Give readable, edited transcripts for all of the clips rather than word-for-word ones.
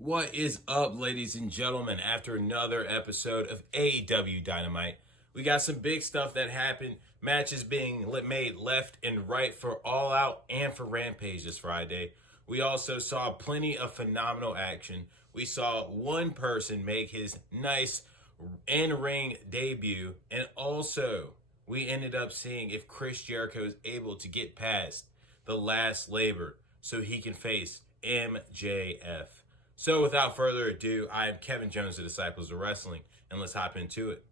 What is up, ladies and gentlemen? After another episode of AEW Dynamite, we got some big stuff that happened. Matches being made left and right for All Out and for Rampage this Friday. We also saw plenty of phenomenal action. We saw one person make his nice in-ring debut, and also we ended up seeing if Chris Jericho is able to get past the last labor so he can face MJF. So without further ado, I am Kevin Jones, the Disciples of Wrestling, and let's hop into it.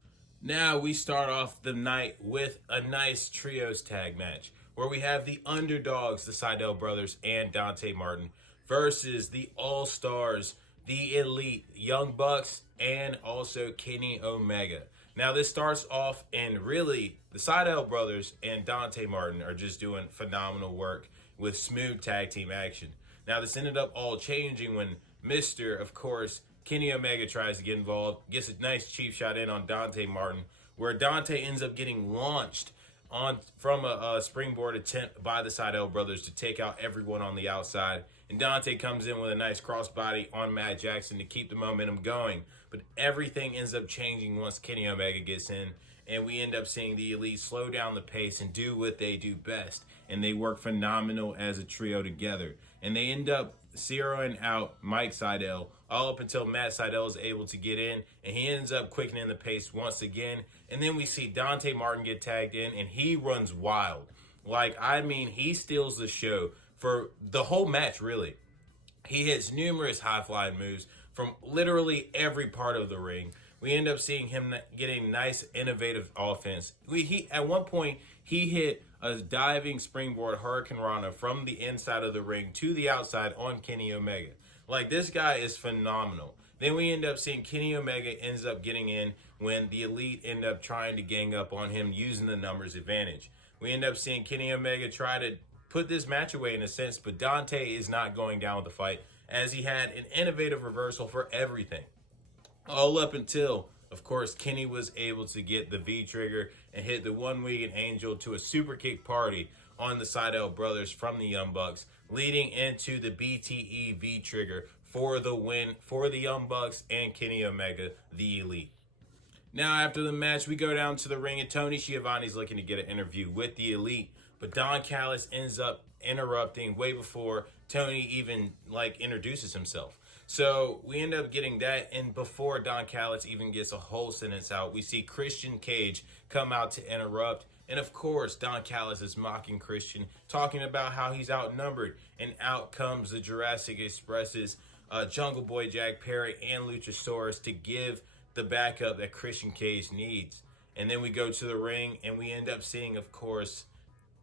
Now we start off the night with a nice trios tag match where we have the underdogs, the Seidel brothers and Dante Martin, versus the All-Stars, the Elite, Young Bucks, and also Kenny Omega. Now this starts off, and really the Seidel brothers and Dante Martin are just doing phenomenal work with smooth tag team action. Now this ended up all changing when Mr. of course, Kenny Omega tries to get involved, gets a nice cheap shot in on Dante Martin, where Dante ends up getting launched from a springboard attempt by the Seidel brothers to take out everyone on the outside. And Dante comes in with a nice crossbody on Matt Jackson to keep the momentum going. But everything ends up changing once Kenny Omega gets in, and we end up seeing the Elite slow down the pace and do what they do best. And they work phenomenal as a trio together. And they end up zeroing out Mike Seidel all up until Matt Seidel is able to get in, and he ends up quickening the pace once again. And then we see Dante Martin get tagged in, and he runs wild. He steals the show for the whole match, really. He hits numerous high-flying moves from literally every part of the ring. We end up seeing him getting nice, innovative offense. At one point, he hit a diving springboard Hurricane Rana from the inside of the ring to the outside on Kenny Omega. This guy is phenomenal. Then we end up seeing Kenny Omega ends up getting in when the Elite end up trying to gang up on him using the numbers advantage. We end up seeing Kenny Omega try to put this match away in a sense, but Dante is not going down with the fight as he had an innovative reversal for everything. All up until, of course, Kenny was able to get the V-trigger and hit the one-winged angel to a super kick party on the Seidel brothers from the Young Bucks, leading into the BTE V-trigger for the win for the Young Bucks and Kenny Omega, the Elite. Now, after the match, we go down to the ring, and Tony Schiavone's looking to get an interview with the Elite, but Don Callis ends up interrupting way before Tony even introduces himself. So we end up getting that, and before Don Callis even gets a whole sentence out, we see Christian Cage come out to interrupt. And of course, Don Callis is mocking Christian, talking about how he's outnumbered. And out comes the Jurassic Express's Jungle Boy Jack Perry and Luchasaurus to give the backup that Christian Cage needs. And then we go to the ring, and we end up seeing, of course,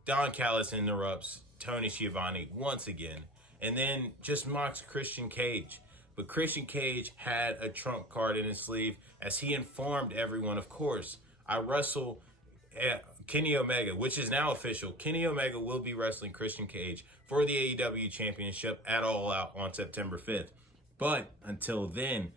Don Callis interrupts Tony Schiavone once again, and then just mocks Christian Cage. But Christian Cage had a trump card in his sleeve as he informed everyone, of course, I wrestle Kenny Omega, which is now official. Kenny Omega will be wrestling Christian Cage for the AEW Championship at All Out on September 5th. But until then,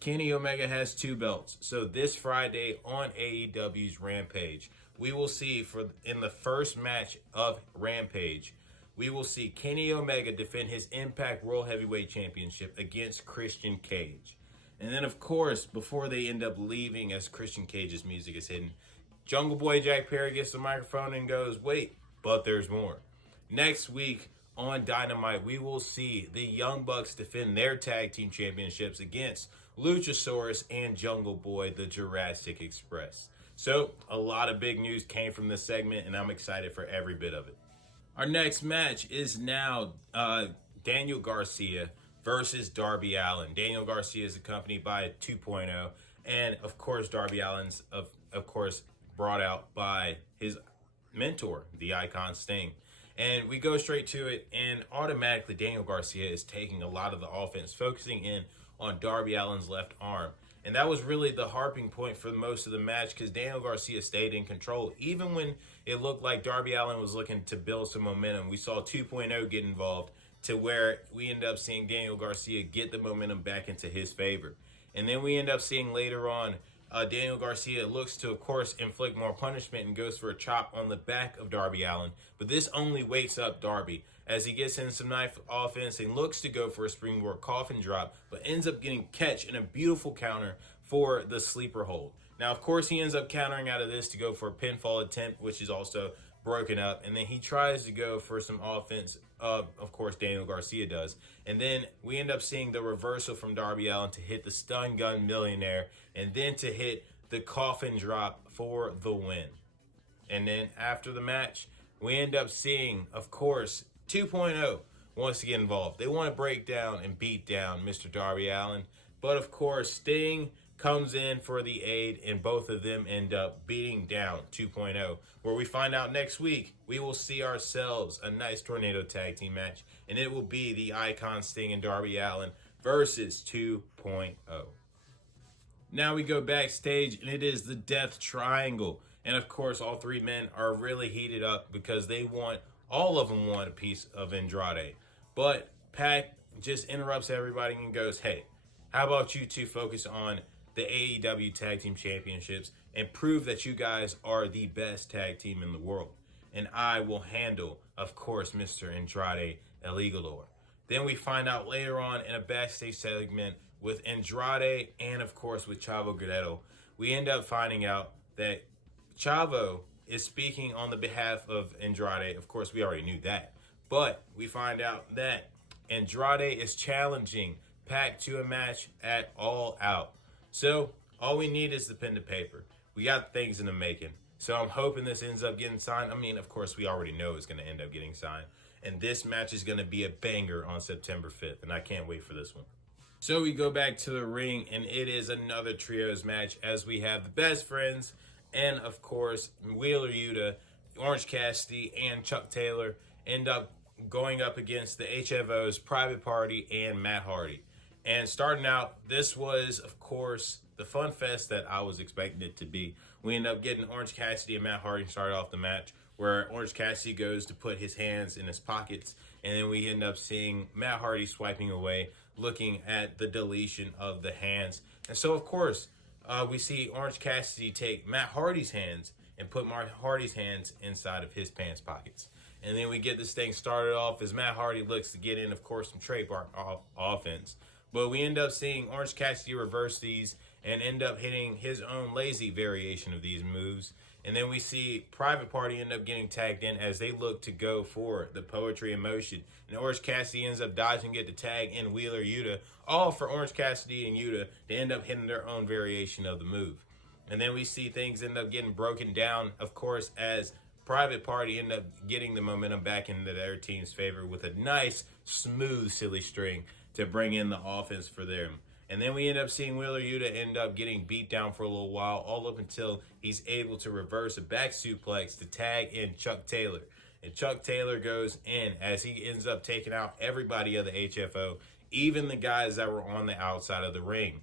Kenny Omega has 2 belts. So this Friday on AEW's Rampage, we will see in the first match of Rampage, we will see Kenny Omega defend his Impact World Heavyweight Championship against Christian Cage. And then, of course, before they end up leaving as Christian Cage's music is hidden, Jungle Boy Jack Perry gets the microphone and goes, wait, but there's more. Next week on Dynamite, we will see the Young Bucks defend their tag team championships against Luchasaurus and Jungle Boy, the Jurassic Express. So, a lot of big news came from this segment, and I'm excited for every bit of it. Our next match is now Daniel Garcia versus Darby Allin. Daniel Garcia is accompanied by 2.0, and of course, Darby Allin's of course brought out by his mentor, the Icon Sting. And we go straight to it, and automatically Daniel Garcia is taking a lot of the offense, focusing in on Darby Allin's left arm. And that was really the harping point for most of the match because Daniel Garcia stayed in control. Even when it looked like Darby Allin was looking to build some momentum, we saw 2.0 get involved to where we end up seeing Daniel Garcia get the momentum back into his favor. And then we end up seeing later on Daniel Garcia looks to, of course, inflict more punishment and goes for a chop on the back of Darby Allin. But this only wakes up Darby as he gets in some knife offense and looks to go for a springboard coffin drop, but ends up getting catch in a beautiful counter for the sleeper hold. Now, of course, he ends up countering out of this to go for a pinfall attempt, which is also broken up. And then he tries to go for some offense. Of course, Daniel Garcia does. And then we end up seeing the reversal from Darby Allin to hit the stun gun millionaire and then to hit the coffin drop for the win. And then after the match, we end up seeing, of course, 2.0 wants to get involved. They want to break down and beat down Mr. Darby Allin. But, of course, Sting comes in for the aid, and both of them end up beating down 2.0, where we find out next week we will see ourselves a nice tornado tag team match, and it will be the Icon Sting and Darby Allin versus 2.0. Now we go backstage, and it is the Death Triangle, and of course all three men are really heated up because all of them want a piece of Andrade, but Pac just interrupts everybody and goes, hey, how about you two focus on the AEW Tag Team Championships and prove that you guys are the best tag team in the world. And I will handle, of course, Mr. Andrade El Idolo. Then we find out later on in a backstage segment with Andrade and, of course, with Chavo Guerrero, we end up finding out that Chavo is speaking on the behalf of Andrade. Of course, we already knew that. But we find out that Andrade is challenging Pac to a match at All Out. So, all we need is the pen to paper. We got things in the making. So, I'm hoping this ends up getting signed. I mean, of course, we already know it's going to end up getting signed. And this match is going to be a banger on September 5th. And I can't wait for this one. So, we go back to the ring. And it is another trios match as we have the Best Friends. And, of course, Wheeler Yuta, Orange Cassidy, and Chuck Taylor end up going up against the HFOs, Private Party, and Matt Hardy. And starting out, this was, of course, the fun fest that I was expecting it to be. We end up getting Orange Cassidy and Matt Hardy started off the match, where Orange Cassidy goes to put his hands in his pockets, and then we end up seeing Matt Hardy swiping away, looking at the deletion of the hands. And so, of course, we see Orange Cassidy take Matt Hardy's hands and put Matt Hardy's hands inside of his pants pockets. And then we get this thing started off as Matt Hardy looks to get in, of course, some trademark offense. But we end up seeing Orange Cassidy reverse these and end up hitting his own lazy variation of these moves. And then we see Private Party end up getting tagged in as they look to go for the Poetry in Motion. And Orange Cassidy ends up dodging, get the tag in Wheeler Yuta, all for Orange Cassidy and Yuta to end up hitting their own variation of the move. And then we see things end up getting broken down, of course, as Private Party end up getting the momentum back into their team's favor with a nice, smooth, silly string to bring in the offense for them. And then we end up seeing Wheeler Yuta end up getting beat down for a little while, all up until he's able to reverse a back suplex to tag in Chuck Taylor. And Chuck Taylor goes in as he ends up taking out everybody of the HFO, even the guys that were on the outside of the ring.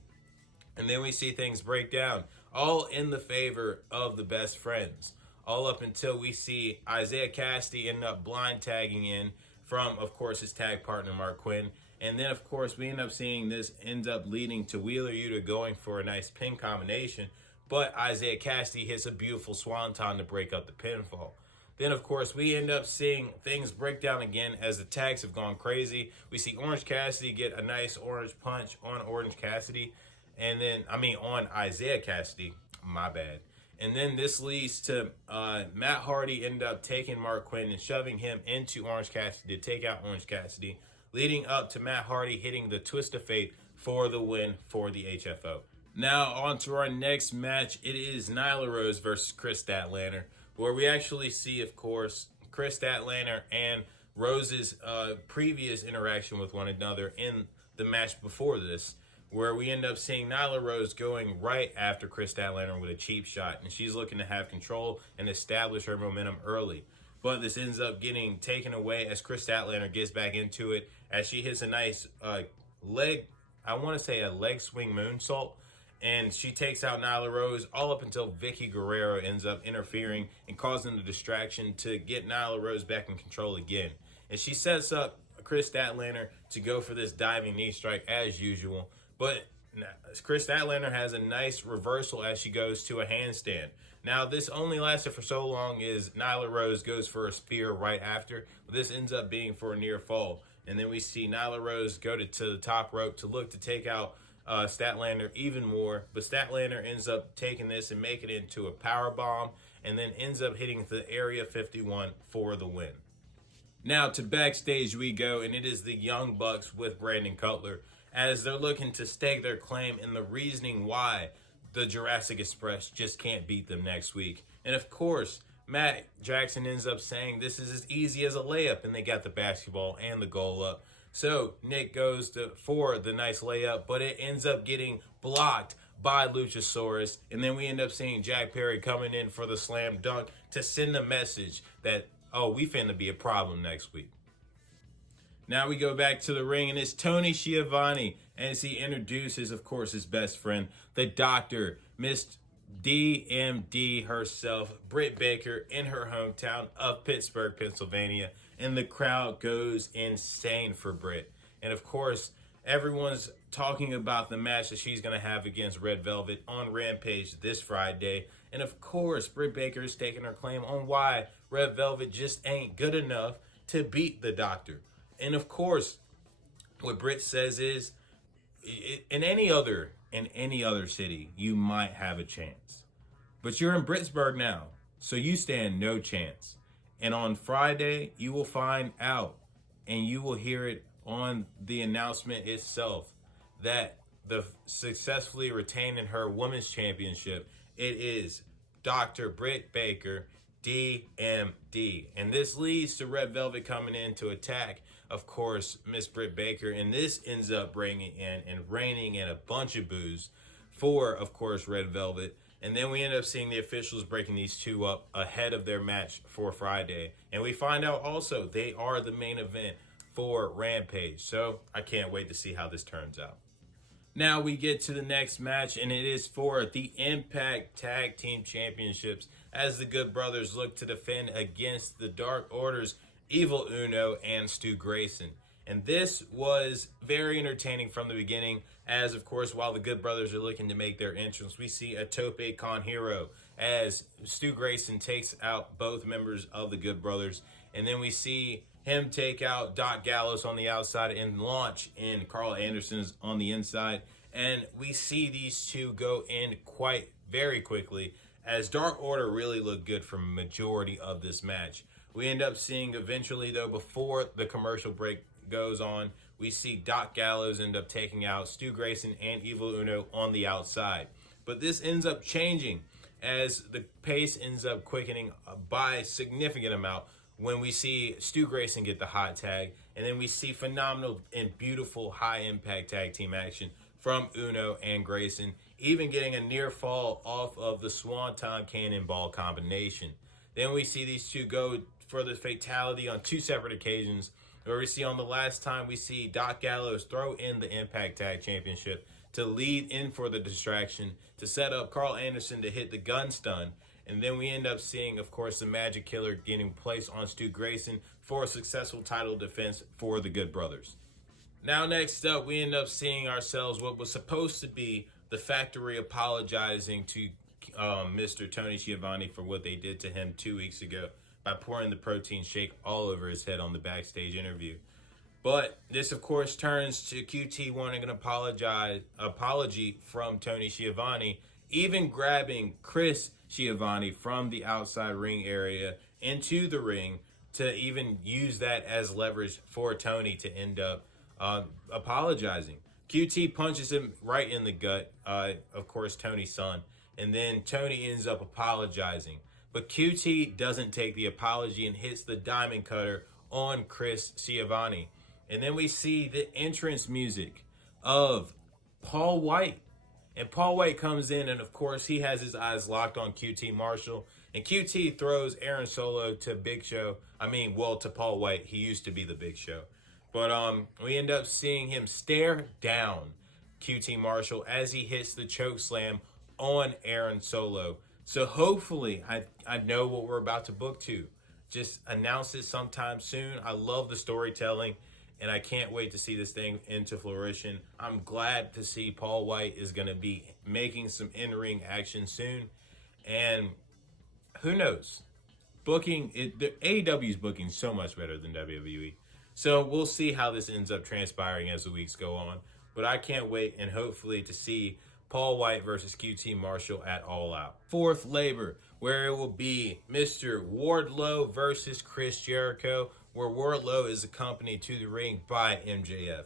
And then we see things break down, all in the favor of the Best Friends. All up until we see Isaiah Cassidy end up blind tagging in from, of course, his tag partner, Mark Quinn. And then, of course, we end up seeing this ends up leading to Wheeler Yuta going for a nice pin combination. But Isaiah Cassidy hits a beautiful swanton to break up the pinfall. Then, of course, we end up seeing things break down again as the tags have gone crazy. We see Orange Cassidy get a nice orange punch on Orange Cassidy. On Isaiah Cassidy. My bad. And then this leads to Matt Hardy end up taking Mark Quinn and shoving him into Orange Cassidy to take out Orange Cassidy, leading up to Matt Hardy hitting the Twist of Fate for the win for the HFO. Now on to our next match. It is Nyla Rose versus Chris Statlander, where we actually see, of course, Chris Statlander and Rose's previous interaction with one another in the match before this, where we end up seeing Nyla Rose going right after Chris Statlander with a cheap shot, and she's looking to have control and establish her momentum early. But this ends up getting taken away as Chris Statlander gets back into it as she hits a nice leg swing moonsault, and she takes out Nyla Rose all up until Vicky Guerrero ends up interfering and causing the distraction to get Nyla Rose back in control again. And she sets up Chris Statlander to go for this diving knee strike as usual. But Chris Statlander has a nice reversal as she goes to a handstand. Now, this only lasted for so long as Nyla Rose goes for a spear right after. This ends up being for a near fall. And then we see Nyla Rose go to the top rope to look to take out Statlander even more. But Statlander ends up taking this and making it into a power bomb, and then ends up hitting the Area 51 for the win. Now to backstage we go, and it is the Young Bucks with Brandon Cutler as they're looking to stake their claim and the reasoning why the Jurassic Express just can't beat them next week. And of course, Matt Jackson ends up saying this is as easy as a layup, and they got the basketball and the goal up. So Nick goes for the nice layup, but it ends up getting blocked by Luchasaurus. And then we end up seeing Jack Perry coming in for the slam dunk to send a message that, oh, we finna be a problem next week. Now we go back to the ring, and it's Tony Schiavone as he introduces, of course, his best friend, the Doctor, Miss DMD herself, Britt Baker, in her hometown of Pittsburgh, Pennsylvania. And the crowd goes insane for Britt. And of course, everyone's talking about the match that she's going to have against Red Velvet on Rampage this Friday. And of course, Britt Baker is taking her claim on why Red Velvet just ain't good enough to beat the Doctor. And of course, what Britt says is, in any other city, you might have a chance. But you're in Pittsburgh now, so you stand no chance. And on Friday, you will find out, and you will hear it on the announcement itself, that the successfully retaining her women's championship, it is Dr. Britt Baker, DMD. And this leads to Red Velvet coming in to attack, of course, Miss Britt Baker. And this ends up bringing in and raining in a bunch of boos for, of course, Red Velvet. And then we end up seeing the officials breaking these two up ahead of their match for Friday. And we find out also they are the main event for Rampage. So I can't wait to see how this turns out. Now we get to the next match, and it is for the Impact Tag Team Championships as the Good Brothers look to defend against the Dark Order's Evil Uno and Stu Grayson. And this was very entertaining from the beginning, as of course, while the Good Brothers are looking to make their entrance, we see a Tope Con Hero as Stu Grayson takes out both members of the Good Brothers. And then we see him take out Doc Gallows on the outside and launch in Carl Anderson's on the inside. And we see these two go in quite very quickly, as Dark Order really looked good for a majority of this match. We end up seeing eventually, though, before the commercial break goes on, we see Doc Gallows end up taking out Stu Grayson and Evil Uno on the outside. But this ends up changing as the pace ends up quickening by a significant amount when we see Stu Grayson get the hot tag. And then we see phenomenal and beautiful high-impact tag team action from Uno and Grayson, even getting a near fall off of the Swanton Cannonball combination. Then we see these two go for the fatality on two separate occasions, where we see on the last time we see Doc Gallows throw in the Impact Tag Championship to lead in for the distraction to set up Carl Anderson to hit the gun stun. And then we end up seeing, of course, the Magic Killer getting placed on Stu Grayson for a successful title defense for the Good Brothers. Now next up, we end up seeing ourselves what was supposed to be the Factory apologizing to Mr. Tony Schiavone for what they did to him 2 weeks ago by pouring the protein shake all over his head on the backstage interview. But this, of course, turns to QT wanting an apology from Tony Schiavone, even grabbing Chris Schiavone from the outside ring area into the ring to even use that as leverage for Tony to end up apologizing. QT punches him right in the gut, of course, Tony's son, and then Tony ends up apologizing. But QT doesn't take the apology and hits the diamond cutter on Chris Schiavone. And then we see the entrance music of Paul White. And Paul White comes in, and of course, he has his eyes locked on QT Marshall. And QT throws Aaron Solo to Big Show. To Paul White. He used to be the Big Show. But we end up seeing him stare down QT Marshall as he hits the choke slam on Aaron Solo. So hopefully, I know what we're about to book to. Just announce it sometime soon. I love the storytelling. and I can't wait to see this thing into fruition. I'm glad to see Paul White is going to be making some in-ring action soon, and who knows? The AEW is booking so much better than WWE. So we'll see how this ends up transpiring as the weeks go on. But I can't wait, and hopefully to see Paul White versus QT Marshall at All Out. Fourth Labor, where it will be Mr. Wardlow versus Chris Jericho, where Wardlow is accompanied to the ring by MJF.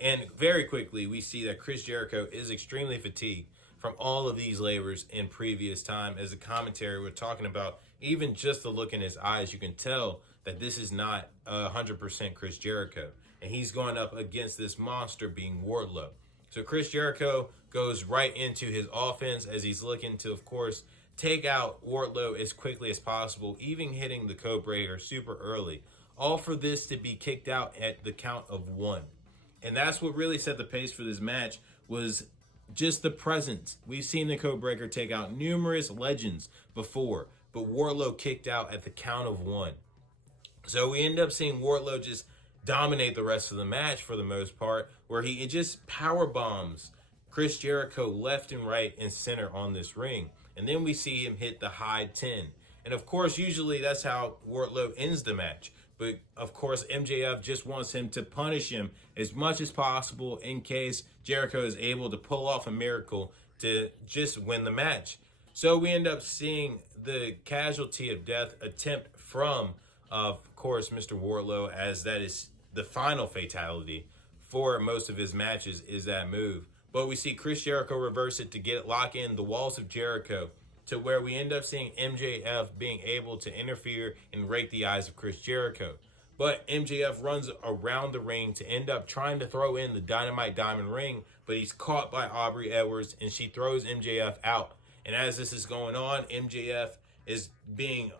And very quickly, we see that Chris Jericho is extremely fatigued from all of these labors in previous time. As the commentary we're talking about, even just the look in his eyes, you can tell that this is not 100% Chris Jericho. And he's going up against this monster being Wardlow. So Chris Jericho goes right into his offense as he's looking to, of course, take out Wardlow as quickly as possible, even hitting the code breaker super early. All for this to be kicked out at the count of 1. And that's what really set the pace for this match, was just the presence. We've seen the code breaker take out numerous legends before, but Wardlow kicked out at the count of 1. So we end up seeing Wardlow just dominate the rest of the match for the most part, where he just power bombs Chris Jericho left and right and center on this ring. And then we see him hit the high 10. And of course, usually that's how Wardlow ends the match. But of course, MJF just wants him to punish him as much as possible in case Jericho is able to pull off a miracle to just win the match. So we end up seeing the casualty of death attempt from, of course, Mr. Wardlow, as that is the final fatality for most of his matches, is that move. But we see Chris Jericho reverse it to lock in the walls of Jericho, to where we end up seeing MJF being able to interfere and rake the eyes of Chris Jericho. But MJF runs around the ring to end up trying to throw in the Dynamite Diamond Ring, but he's caught by Aubrey Edwards, and she throws MJF out. And as this is going on, MJF is being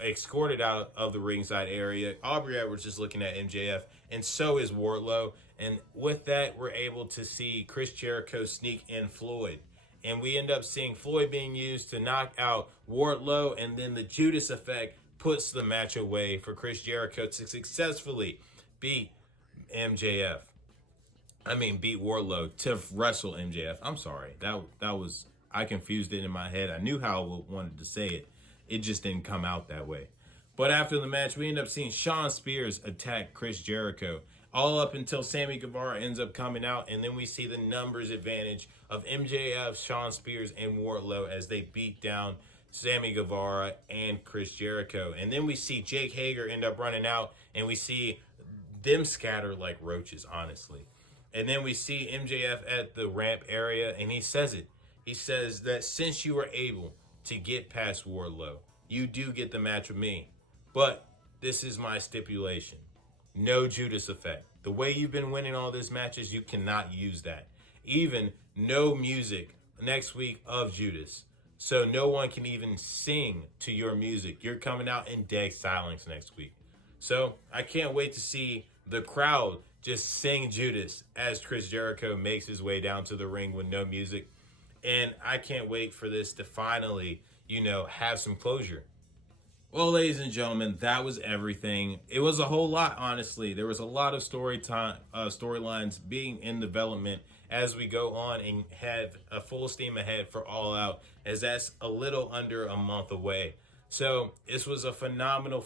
escorted out of the ringside area. Aubrey Edwards is looking at MJF, and so is Wardlow. And with that, we're able to see Chris Jericho sneak in Floyd. And we end up seeing Floyd being used to knock out Wardlow, and then the Judas effect puts the match away for Chris Jericho to successfully beat Wardlow to wrestle MJF. I'm sorry. That was, I confused it in my head. I knew how I wanted to say it. It just didn't come out that way. But after the match, we end up seeing Shawn Spears attack Chris Jericho, all up until Sammy Guevara ends up coming out, and then we see the numbers advantage of MJF, Shawn Spears, and Wardlow as they beat down Sammy Guevara and Chris Jericho. And then we see Jake Hager end up running out, and we see them scatter like roaches, honestly. And then we see MJF at the ramp area, and he says it. He says that since you were able to get past Wardlow, you do get the match with me. But this is my stipulation. No Judas effect. The way you've been winning all these matches, you cannot use that. Even no music next week of Judas. So no one can even sing to your music. You're coming out in dead silence next week. So I can't wait to see the crowd just sing Judas as Chris Jericho makes his way down to the ring with no music. And I can't wait for this to finally, have some closure. Well, ladies and gentlemen, that was everything. It was a whole lot, honestly. There was a lot of storylines being in development as we go on and have a full steam ahead for All Out, as that's a little under a month away. So this was a phenomenal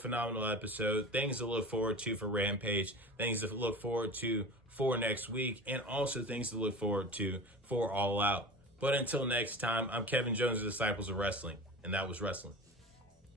episode. Things to look forward to for Rampage, things to look forward to for next week, and also things to look forward to for All Out. But until next time, I'm Kevin Jones, the Disciples of Wrestling, and that was wrestling.